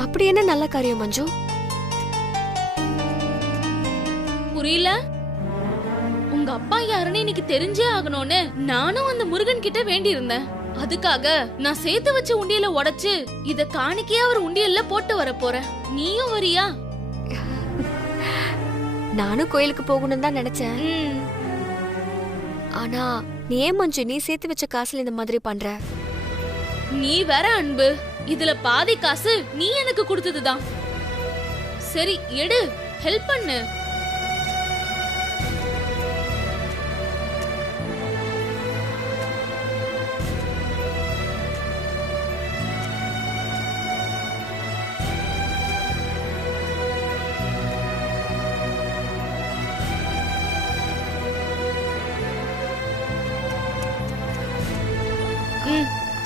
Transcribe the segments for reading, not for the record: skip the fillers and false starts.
அப்படி என்ன நல்ல காரியம் மஞ்சு? புரியல? உங்க அப்பா யாருன்னு இன்னைக்கு தெரிஞ்சே ஆகணும்னு நானும் அந்த முருகன் கிட்ட வேண்டி இருந்தேன். அதுக்காக நான் சேர்த்து வச்ச உண்டியல உடைச்சு இத காணிக்கையா அவர் உண்டியல்ல போட்டு வர போறேன். நீயும் வரியா? நானும் கோயிலுக்கு போகணும்னு தான் நினைச்சேன். ஆனா நீ ஏன் மஞ்சு நீ சேர்த்து வச்ச காசுல இந்த மாதிரி பண்ற? நீ வேற அன்பு, இதுல பாதி காசு நீ எனக்கு கொடுத்ததுதான். சரி எடு, ஹெல்ப் பண்ணு.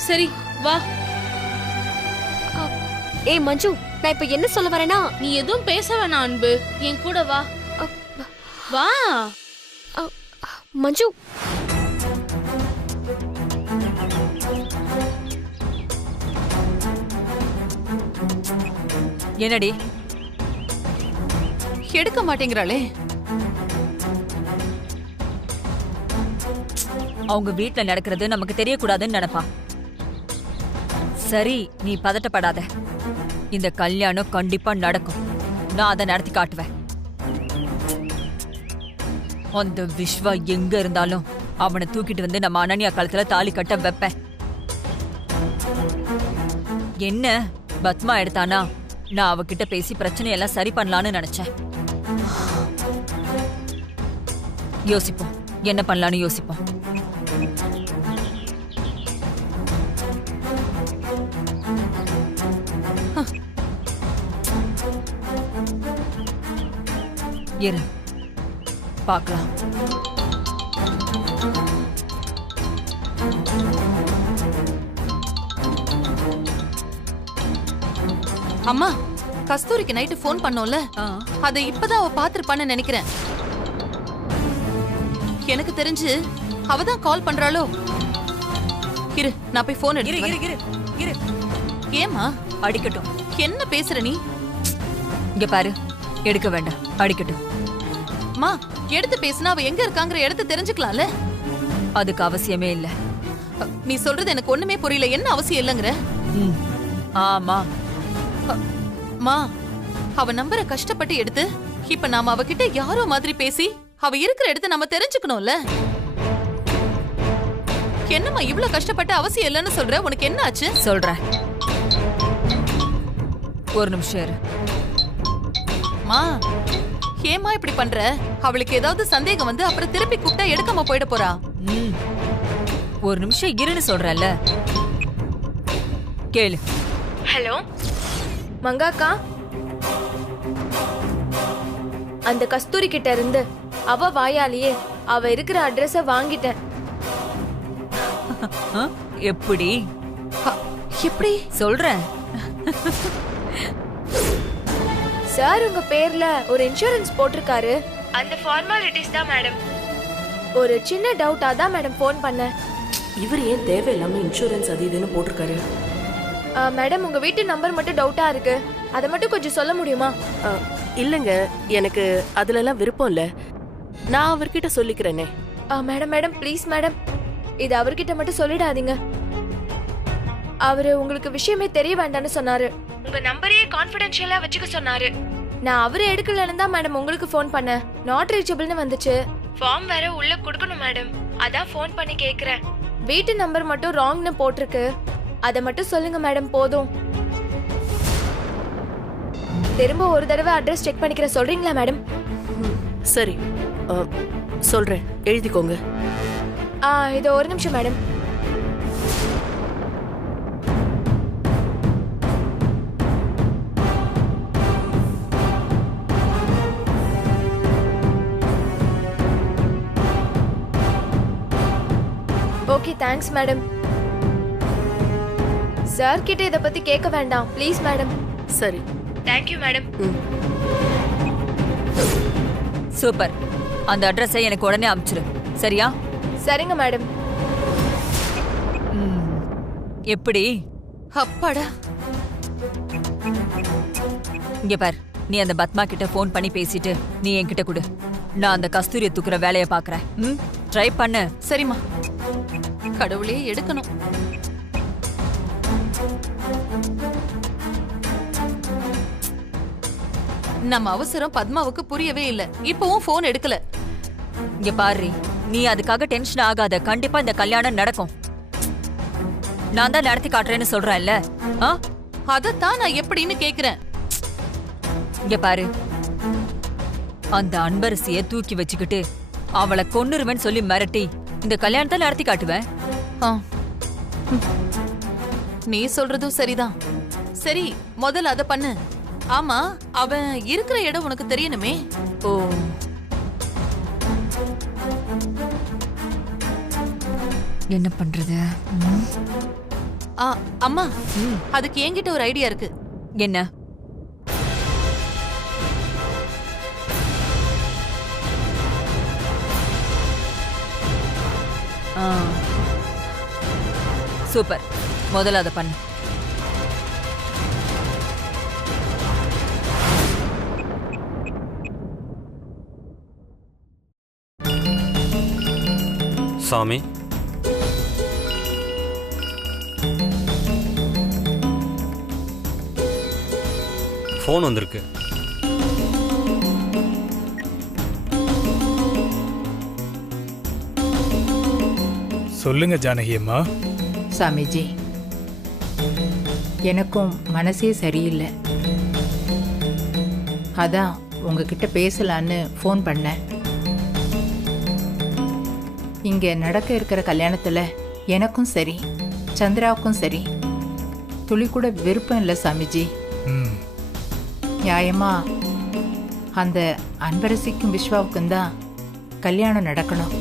சரி வா. ஏய் மஞ்சு, நான் இப்ப என்ன சொல்ல வரேனா, நீ எதுவும் பேச வேணாம் அன்பு, என் கூட வா. வா மஞ்சு. என்னடி எடுக்க மாட்டேங்கிறாளே? அவங்க வீட்ல நடக்கிறது நமக்கு தெரியக்கூடாதுன்னு நினைப்பா. சரி, நீ பதட்டப்படாத. இந்த கல்யாணம் கண்டிப்பா நடக்கும். நான் அதை நடத்தி காட்டுவேன். அந்த விஸ்வா எங்க இருந்தாலும் அவனை தூக்கிட்டு வந்து நம்ம அனன்யா காலத்துல தாலி கட்ட வைப்பேன். என்ன பத்மா எடுத்தானா, நான் அவகிட்ட பேசி பிரச்சனையெல்லாம் சரி பண்ணலான்னு நினைச்சேன். யோசிப்போம், என்ன பண்ணலான்னு யோசிப்போம். இரு பார்க்கலாம். அம்மா, கஸ்தூரிக்கு நைட்டு போன் பண்ணோம்ல, அதை இப்பதான் அவ பாத்துருப்பான்னு நினைக்கிறேன். எனக்கு தெரிஞ்சு அவதான் கால் பண்றாளோ. இரு, நான் போய் போன் எடுத்து. ஏமா அடிக்கட்டும். என்ன பேசுற நீ? இங்க பாரு, எடுக்க வேண்டாம், அடிக்கட்டும். மா, எடுத்து பேசினா அவ எங்க இருக்காங்கிற இடத்து தெரிஞ்சுக்கலாம்ல. அதுக்கு அவசியமே இல்ல. நீ சொல்றது எனக்கு ஒண்ணுமே புரியல. என்ன அவசியம் இல்லங்கிற? ஆமா மா, அவ நம்பரை கஷ்டப்பட்டு எடுத்து இப்ப நாம அவகிட்ட யாரோ மாதிரி பேசி அவ இருக்கிற இடத்த நம்ம தெரிஞ்சுக்கணும்ல. என்னம்மா இவ்வளவு கஷ்டப்பட்டு அவசியம் இல்லைன்னு சொல்ற? உனக்கு என்ன ஆச்சு? சொல்றேன், ஒரு நிமிஷம் இரு. மா, ஏமா இப்படி பண்ற? அவளுக்கு ஏதாவது சந்தேகம் வந்து அப்புறம் திருப்பி கூப்பிட்டா எடுக்காம போயிட போறா. ஒரு நிமிஷம் இருன்னு சொல்றேன்ல, கேளு. ஹலோ மங்காக்கா, அந்த கஸ்தூரி கிட்ட இருந்து அவ வாயாலேயே அவ இருக்கிற அட்ரஸ வாங்கிட்டேன். எப்படி? எப்படி சொல்றேன். சார் உங்க பேர்ல ஒரு இன்சூரன்ஸ் போட்டிருக்காரு. அந்த ஃபார்மாலிட்டிஸ் தான் மேடம். ஒரு சின்ன டவுட், அதான் மேடம் ஃபோன் பண்ணேன். இவர் ஏன் தேவையில்லாம இன்சூரன்ஸ் அது இதுன்னு போட்டிருக்காரு? மேடம், உங்க வீட்டு நம்பர் மட்டும் டவுட்டா இருக்கு, அதை மட்டும் கொஞ்சம் சொல்ல முடியுமா? இல்லங்க, எனக்கு அதுலலாம் விருப்பம் இல்ல. நான் அவர்கிட்ட சொல்லிக்கிறேனே. மேடம் மேடம் ப்ளீஸ் மேடம், இது அவர்கிட்ட மட்டும் சொல்லிடாதீங்க. அவரு உங்களுக்கு விஷயமே தெரிய வேண்டாம்னு சொன்னாரு. உங்க நம்பரையே கான்ஃபிடென்ஷியலா வச்சுக்க சொன்னாரு. நான் அவரு எடுக்கலன்னு தான் மேடம் உங்களுக்கு ஃபோன் பண்ணேன். நாட் ரீச்சபிள்னு வந்துச்சு. ஃபார்ம் வேற உள்ள கொடுக்கணும் மேடம், அதான் ஃபோன் பண்ணி கேக்குறேன். வீட்டு நம்பர் மட்டும் ராங்னு போட்டிருக்கு, அதை மட்டும் சொல்லுங்க மேடம் போதும். திரும்ப ஒரு தடவை அட்ரஸ் செக் பண்ணிக்கிற சொல்றீங்களா மேடம்? சரி, சொல்றேன், எழுதிக்கோங்க. இது ஒரு நிமிஷம் madam. Okay, thanks madam. Sir கிட்ட இத பத்தி கேட்க வேண்டாம் ப்ளீஸ் மேடம். சரி, தேங்க்யூ மேடம். சூப்பர், அந்த அட்ரஸை எனக்கு உடனே அனுப்பிச்சிரு, சரியா? சரிங்க மேடம். எப்படி? அப்பாடா, இங்க பார், நீ அந்த பத்மா கிட்ட ஃபோன் பண்ணி பேசிட்டு நீ என்கிட்ட கொடு. நான் அந்த கஸ்தூரியை தூக்குற வேலையை பாக்குறேன். ட்ரை பண்ணு. சரிம்மா. கடவுளே எடுக்கணும். நம்ம அவசரம் பத்மாவுக்கு புரியவே இல்ல. இப்பவும் போன் எடுக்கல. இங்க பாரு, நீ அதுக்காக டென்ஷன் ஆகாத. கண்டிப்பா இந்த கல்யாணம் நடக்கும். நான் தான் நடத்தி காட்டுறேன்னு சொல்றேன்ல. அதத்தான் நான் எப்படின்னு கேக்குறேன். இங்க பாரு, அந்த அன்பரசிய தூக்கி வச்சுக்கிட்டு அவளை கொன்னுருவேன்னு சொல்லி மிரட்டி இந்த கல்யாணத்தை நடத்தி காட்டுவேன். நீ சொல்றதும் சரிதான். சரி, முதல்ல அத பண்ணு. ஆமா, அவன் இருக்கிற இடம் உனக்கு தெரியணுமே. ஓ, என்ன பண்றது? அம்மா, அதுக்கு என்கிட்ட ஒரு ஐடியா இருக்கு. என்ன? சூப்பர், முதல்ல அதை பண்ணு. சாமி, ஃபோன் வந்திருக்கு. சொல்லுங்க ஜானகி அம்மா. சாமிஜி, எனக்கும் மனசே சரியில்லை. அதான் உங்ககிட்ட பேசலான்னு ஃபோன் பண்ணேன். இங்க நடக்க இருக்கிற கல்யாணத்துல எனக்கும் சரி, சந்திராவுக்கும் சரி, துளி கூட விருப்பம் இல்லை சாமிஜி. நியாயமா அந்த அன்பரசிக்கும் விஸ்வாவுக்கும் தான் கல்யாணம் நடக்கணும்.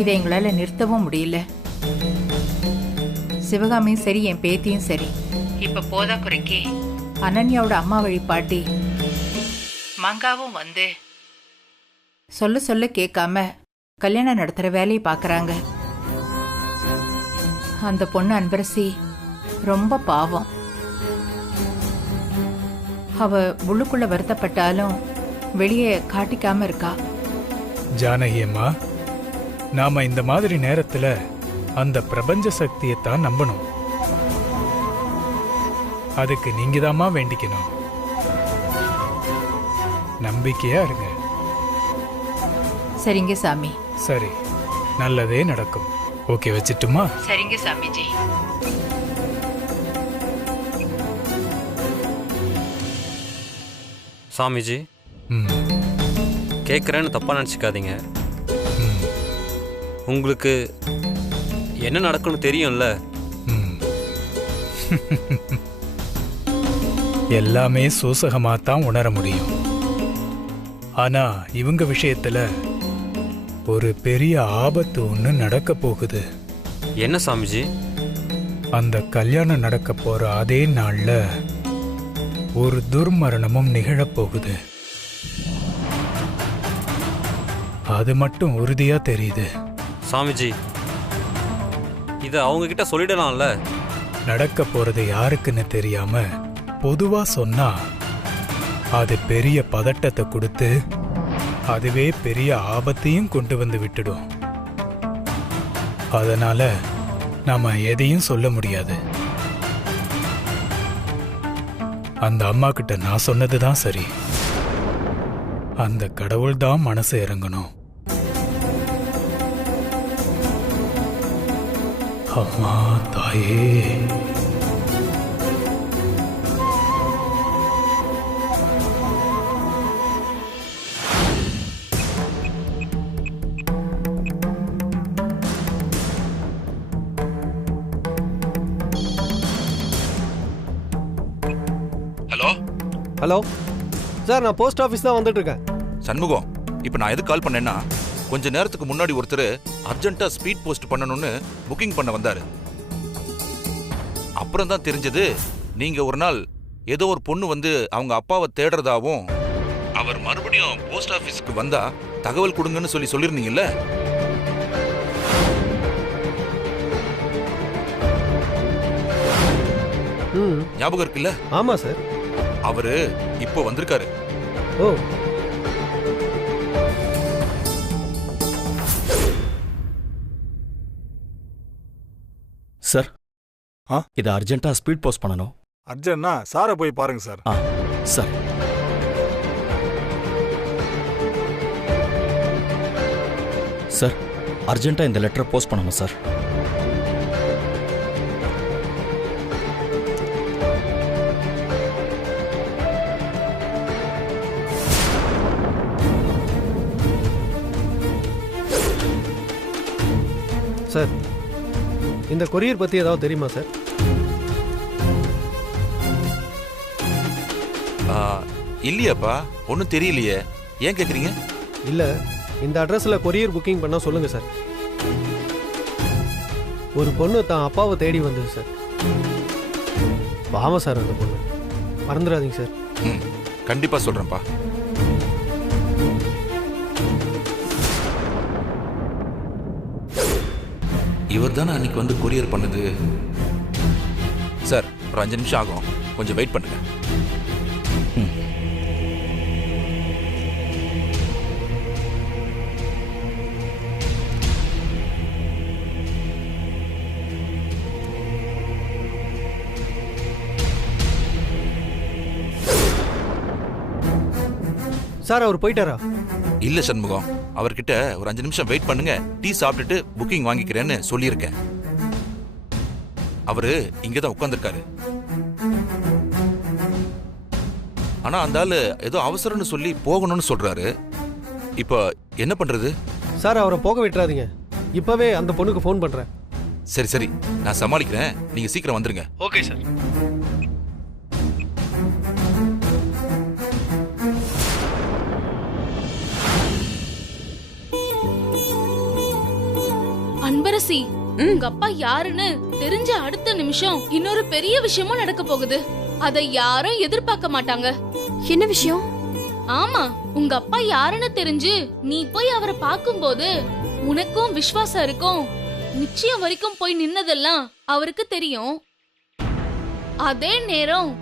இதை எங்களால நிறுத்தவும் முடியல. சிவகாமியும் சரி, என் பேத்தியும் சரி, இப்ப போதா குறைக்கே அனன்யாவோட அம்மா வழி பாட்டி மங்காவும் வந்து சொல்ல சொல்ல கேட்காம கல்யாணம் நடத்துற வேலையை பாக்குறாங்க. அந்த பொண்ணு அன்பரசி ரொம்ப பாவம். அவ உள்ளுக்குள்ள வருத்தப்பட்டாலும் வெளியே காட்டிக்காம இருக்கா. ஜானகி அம்மா, நாம இந்த மாதிரி நேரத்துல அந்த பிரபஞ்ச சக்தியைத்தான் நம்பணும். அதுக்கு நீங்கதாம்மா வேண்டிக்கணும். நம்பிக்கையா இருங்க. சரிங்க சாமி. சரி, நல்லதே நடக்கும். ஓகே, வச்சிட்டுமா? சரிங்க சாமிஜி. சாமிஜி, கேட்குறேன்னு தப்பா நினச்சிக்காதீங்க. உங்களுக்கு என்ன நடக்கும்னு தெரியும்ல. எல்லாமே சூசகமா தான் உணர முடியும். ஆனா இவங்க விஷயத்துல ஒரு பெரிய ஆபத்து ஒண்ணு நடக்க போகுது. என்ன சாமிஜி? அந்த கல்யாணம் நடக்க போற அதே நாள்ல ஒரு துர்மரணமும் நிகழப்போகுது. அது மட்டும் உறுதியா தெரியுது. சாமிஜி, இதை அவங்க கிட்ட சொல்லிடலாம்ல. நடக்க போறது யாருக்குன்னு தெரியாம பொதுவா சொன்னா அது பெரிய பதட்டத்தை கொடுத்து அதுவே பெரிய ஆபத்தையும் கொண்டு வந்து விட்டுடும். அதனால நாம எதையும் சொல்ல முடியாது. அந்த அம்மா கிட்ட நான் சொன்னதுதான் சரி. அந்த கடவுள் தான் மனசு இறங்கணும். அம்மா தாயே. ஹலோ சார், நான் போஸ்ட் ஆஃபீஸ் தான் வந்துட்டு இருக்கேன். சண்முகம், இப்போ நான் எதுக்கு கால் பண்ணேன்னா, கொஞ்ச நேரத்துக்கு முன்னாடி ஒருத்தர் அர்ஜென்ட்டா ஸ்பீட் போஸ்ட் பண்ணணும்னு புக்கிங் பண்ண வந்தாரு. அப்புறம் தான் தெரிஞ்சது, நீங்க ஒரு நாள் ஏதோ ஒரு பொண்ணு வந்து அவங்க அப்பாவை தேடுறதாவும், அவர் மறுபடியும் போஸ்ட் ஆஃபீஸ்க்கு வந்தா தகவல் கொடுங்கன்னு சொல்லியிருந்தீங்கல்ல. ஞாபகம் இருக்குல்ல? ஆமா சார். அவரு இப்போ வந்திருக்காரு. ஓ. சார், இதை அர்ஜென்ட்டா ஸ்பீட் போஸ்ட் பண்ணணும். அர்ஜென்ட்னா சாரை போய் பாருங்க சார். சார். சார், அர்ஜென்ட்டா இந்த லெட்டரை போஸ்ட் பண்ணணும் சார். சார், இந்த கொரியர் பத்தி ஏதாவது தெரியுமா சார்? இல்லையாப்பா, ஒன்றும் தெரியலையே. ஏன் கேட்குறீங்க? இல்ல, இந்த அட்ரஸ்ல கொரியர் புக்கிங் பண்ணா சொல்லுங்க சார். ஒரு பொண்ணு தான் அப்பாவை தேடி வந்தது சார். பாவம் சார் அந்த பொண்ணு, மறந்துடாதீங்க சார். கண்டிப்பா சொல்றேன்ப்பா. இவர் தானே அன்னைக்கு வந்து கொரியர் பண்ணது. சார், ஒரு 5 நிமிஷம் ஆகும், கொஞ்சம் வெயிட் பண்ணுங்க. சார், அவர் போயிட்டாரா? இல்ல சண்முகம், அவர்கிட்ட ஒரு 5 நிமிஷம் வெயிட் பண்ணுங்க, டீ சாப்பிட்டுட்டு புக்கிங் வாங்கிக்கிறேன்னு சொல்லியிருக்கேன். அவரு இங்கதான் உட்கார்ந்துருக்காரு. ஆனா அந்த ஆளு ஏதோ அவசரம்னு சொல்லி போகணும்னு சொல்றாரு. இப்போ என்ன பண்றது? சார், அவரை போக விட்டுறாதீங்க. இப்பவே அந்த பொண்ணுக்கு ஃபோன் பண்றேன். சரி சரி, நான் சமாளிக்கிறேன், நீங்க சீக்கிரம் வந்துருங்க. Okay sir. அன்பரசி, உங்க அப்பா யாருன்னு தெரிஞ்ச அடுத்த நிமிஷம் இன்னொரு பெரிய விஷயமும் நடக்க போகுது. அதை யாரும் எதிர்பார்க்க மாட்டாங்க. என்ன விஷயம்? ஆமா, உங்க அப்பா யாருன்னு தெரிஞ்சு நீ போய் அவரை பார்க்கும்போது உனக்கும் விஸ்வாசம் இருக்கும். நிச்சயம் வரைக்கும் போய் நின்னதெல்லாம் அவருக்கு தெரியும். அதே நேரம்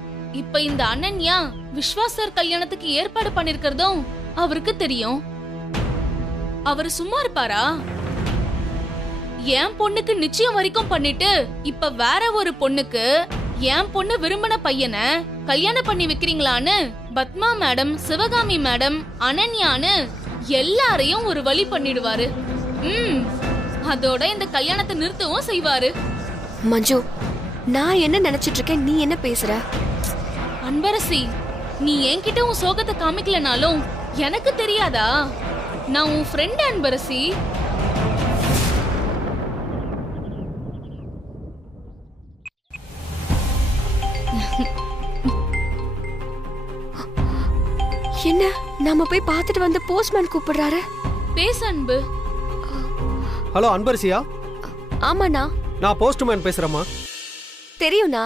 இப்ப இந்த அனன்யா விஸ்வாசர் கல்யாணத்துக்கு ஏற்பாடு பண்ணிருக்கிறதும் அவருக்கு தெரியும். அவரு சும்மா இருப்பாரா? என் பொண்ணுக்கு நிச்சயம் வரைக்கும் பண்ணிட்டு இப்ப வேற ஒரு பொண்ணுக்கு என் பொண்ணு விரும்பின பையனை கல்யாணம் பண்ணி வைக்கிறீங்களான்னு பத்மா மேடம், சிவகாமி மேடம், அனன்யான்னு எல்லாரையும் ஒரு வழி பண்ணிடுவாரு. அதோட இந்த கல்யாணத்தை நிறுத்தவும் செய்வாரு. மஞ்சு, நான் என்ன நினைச்சிட்டு இருக்கேன், நீ என்ன பேசுற? அன்பரசி, நீ என்கிட்ட உன் சோகத்தை காமிக்கலனாலும் எனக்கு தெரியாதா? நான் உன் ஃப்ரெண்ட் அன்பரசி. என்ன, நாம போய் பார்த்துட்டு வந்து போஸ்ட்மேன் கூப்பிடுறாரு. பேச அன்பு. ஹலோ அன்பரசியா? ஆமாண்ணா, நான் போஸ்ட்மேன் பேசுறேம்மா. தெரியும்ண்ணா,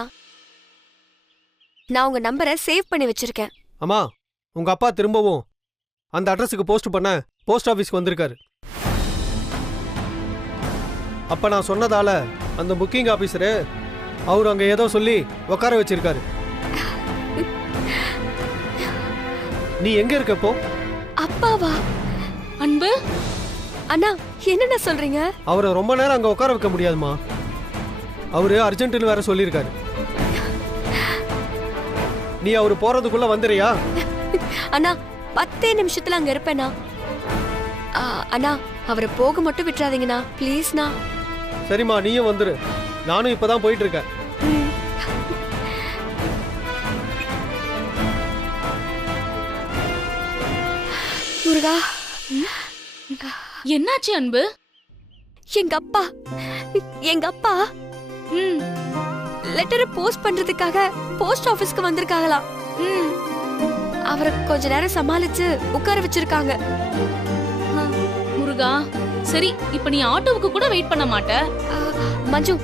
நான் உங்க நம்பரை சேவ் பண்ணி வச்சிருக்கேன். அம்மா, உங்க அப்பா திரும்பவும் அந்த அட்ரஸுக்கு போஸ்ட் பண்ண போஸ்ட் ஆஃபீஸ்க்கு வந்திருக்காரு. அப்ப நான் சொன்னதால அந்த புக்கிங் ஆபீசரு அவர் அங்க ஏதோ சொல்லி உட்கார வச்சிருக்காரு. நீ எங்க இருக்கப்போ? அப்பாவா? அன்பு அண்ணா, என்னென்ன சொல்றீங்க? அவரை ரொம்ப நேரம் அங்க உட்கார வைக்க முடியாதுமா. அவரு அர்ஜென்ட்னு வேற சொல்லியிருக்காரு. நீ அவரு போறதுக்குள்ள வந்துறியா? அண்ணா, 10 நிமிஷத்துல அங்க இருப்பேனா? அண்ணா, அவரை போக மட்டும் விட்டுறாதீங்கண்ணா, ப்ளீஸ்ண்ணா. சரிம்மா, நீயும் வந்துரு. நானும் இப்பதான் போயிட்டு இருக்கேன். முருகா, என்னாச்சு அன்பு? எங்க அப்பா லெட்டரை போஸ்ட் பண்றதுக்காக போஸ்ட் ஆபீஸ்க்கு வந்திருக்காங்களாம். அவரை கொஞ்ச நேரம் சமாளிச்சு உட்கார வச்சிருக்காங்க. முருகா, சரி, இப்ப நீ ஆட்டோவுக்கு கூட வெயிட் பண்ண மாட்ட? மஞ்சு,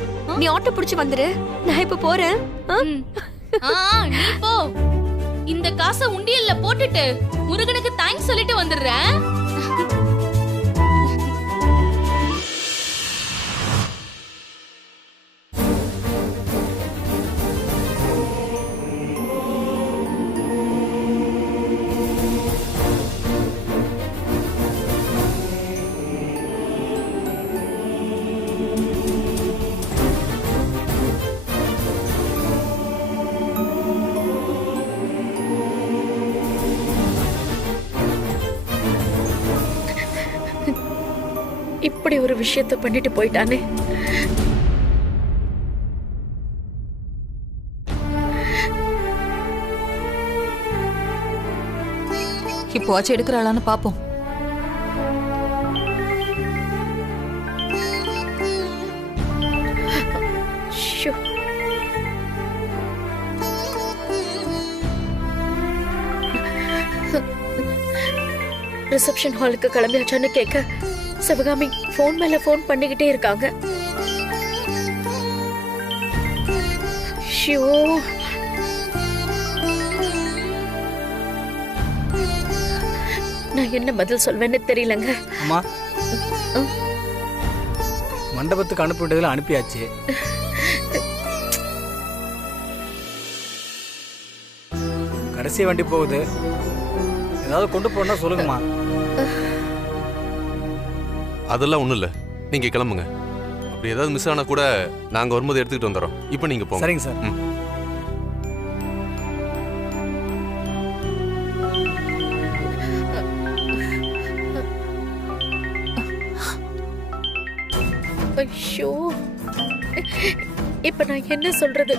நீ ஆட்டோ புடிச்சு வந்துரு, நான் இப்ப போறேன். நீ போ. இந்த காசை உண்டியல்ல போட்டுட்டு முருகனுக்கு தேங்க்ஸ் சொல்லிட்டு வந்துடுறேன். இப்படி ஒரு விஷயத்த பண்ணிட்டு போயிட்டானே. இப்போ ஆச்சு எடுக்கிறாளான்னு பாப்போம். ரிசப்ஷன் ஹாலுக்கு கிளம்பியாச்சான்னு கேட்க சிவகாமி போன் மேல போன் பண்ணிக்கிட்டே இருக்காங்க. ஷோ, நான் என்ன பதில் சொல்வேன்னு தெரியலங்க. அம்மா, மண்டபத்துக்கு அனுப்பிவிட்டதுல அனுப்பியாச்சு. கடைசி வண்டி போகுது, ஏதாவது கொண்டு போனா சொல்லுங்கம்மா. அதெல்லாம் ஒண்ணும் இல்ல, நீங்க கிளம்புங்க. அப்படி ஏதாவது மிஸ் ஆனா கூட நாங்க வரும்போது எடுத்துக்கிட்டு வந்துடுறோம். இப்போ நீங்க போங்க. சரிங்க சார். ஐயோ, இப்ப நான் என்ன சொல்றது?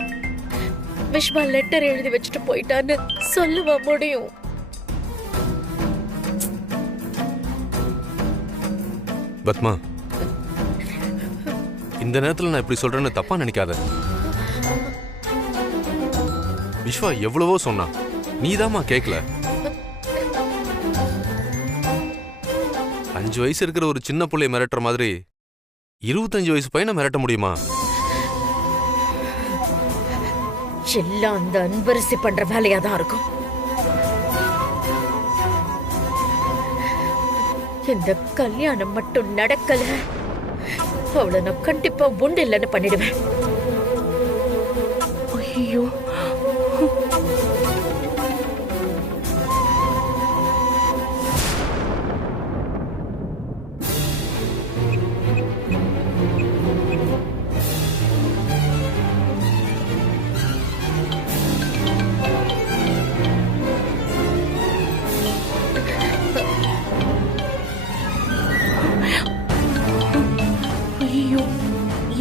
விஷ்வா லெட்டர் எழுதி வச்சுட்டு போயிட்டான்னு சொல்லுவா முடியும்? பத்மா, இந்த நேரத்துல நான் இப்படி சொல்றேன்னு தப்பா நினைக்காத. விஸ்வா எவ்வளவோ சொன்னா, நீதாம்மா கேட்கல. 5 வயசு இருக்கிற ஒரு சின்ன பிள்ளைய மிரட்டுற மாதிரி 25 வயசு பையனை மிரட்ட முடியுமா? எல்லாம் அந்த அன்பரசி பண்ற வேலையா தான் இருக்கும். இந்த கல்யாணம் மட்டும் நடக்கல, அவளை நான் கண்டிப்பா உண்டு இல்லைன்னு பண்ணிடுவேன். ஐயோ,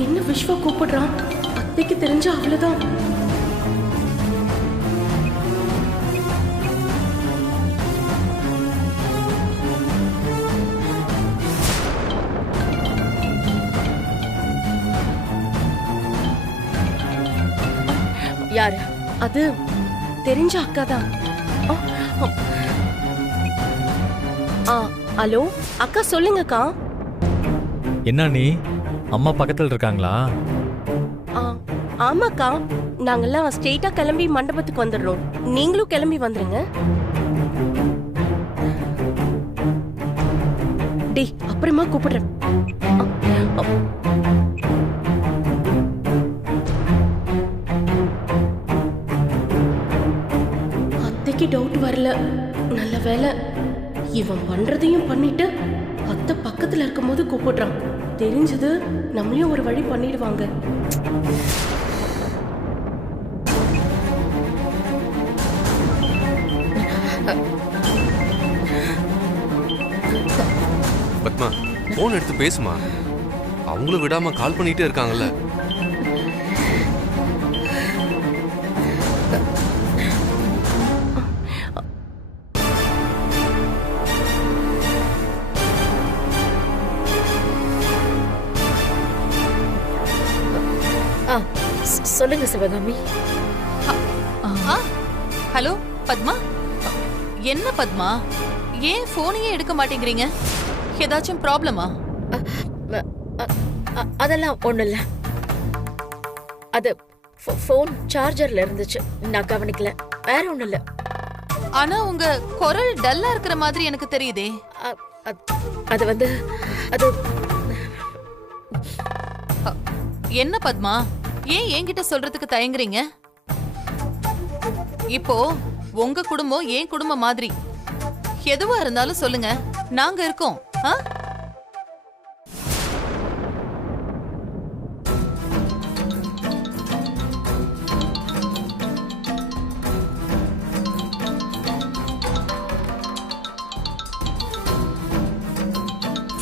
என்ன விஸ்வா கூப்பிடுறான்? அத்தைக்கு தெரிஞ்சா அவ்வளவுதான். யாரு அது? தெரிஞ்ச அக்கா தான். ஹலோ அக்கா, சொல்லுங்கக்கா. என்ன நீ அம்மா பக்கத்துல இருக்காங்களா? ஆமாக்கா, நாங்கெல்லாம் ஸ்ட்ரெயிட்டா கிளம்பி மண்டபத்துக்கு வந்துடுறோம். நீங்களும் கிளம்பி வந்துருங்க. டேய், அப்புறமா கூப்பிடுறேன். அத்தைக்கு டவுட் வரல. நல்ல வேலை, இவன் பண்றதையும் பண்ணிட்டு அத்தை பக்கத்துல இருக்கும்போது கூப்பிடுறான். தெரிஞ்சது நம்மளையும் ஒரு வழி பண்ணிடுவாங்க. பத்மா, போன் எடுத்து பேசுமா. அவங்களும் விடாம கால் பண்ணிட்டே இருக்காங்கல்ல. சொல்லுங்க சிவகாமி. ஹலோ பத்மா, என்ன பத்மா, ஏன் போனையே எடுக்க மாட்டேங்கிறீங்க? ஏதாச்சும் ப்ராப்ளமா? அதெல்லாம் ஒண்ணும் இல்ல. அது போன் சார்ஜர்ல இருந்துச்சு, நான் கவனிக்கல. வேற ஒண்ணும் இல்ல. ஆனா உங்க குரல் டல்லா இருக்கிற மாதிரி எனக்கு தெரியுதே. அது வந்து அது என்ன பத்மா, ஏன் என்கிட்ட சொல்றதுக்கு தயங்குறீங்க? இப்போ உங்க குடும்பம் என் குடும்பம் மாதிரி. எதுவா இருந்தாலும் சொல்லுங்க, நாங்க இருக்கோம்.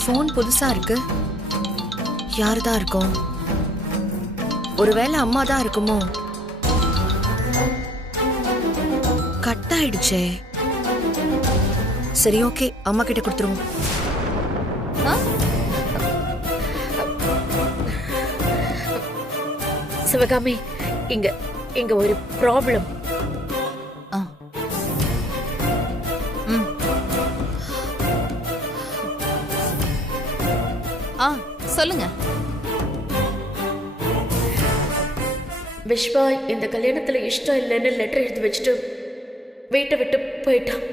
ஃபோன் புதுசா இருக்கு. யாருதான் இருக்கும்? ஒருவேளை அம்மா தான் இருக்குமோ? கட் ஆயிடுச்சே. சரி, ஓகே, அம்மா கிட்ட கொடுத்துருவோம். சிவகாமி, இங்க இங்க ஒரு ப்ராப்ளம். சொல்லுங்க. விஸ்வா இந்த கல்யாணத்துல இஷ்டம் இல்லைன்னு லெட்டர் எழுதி வச்சுட்டு வீட்டை விட்டு போயிட்டான்.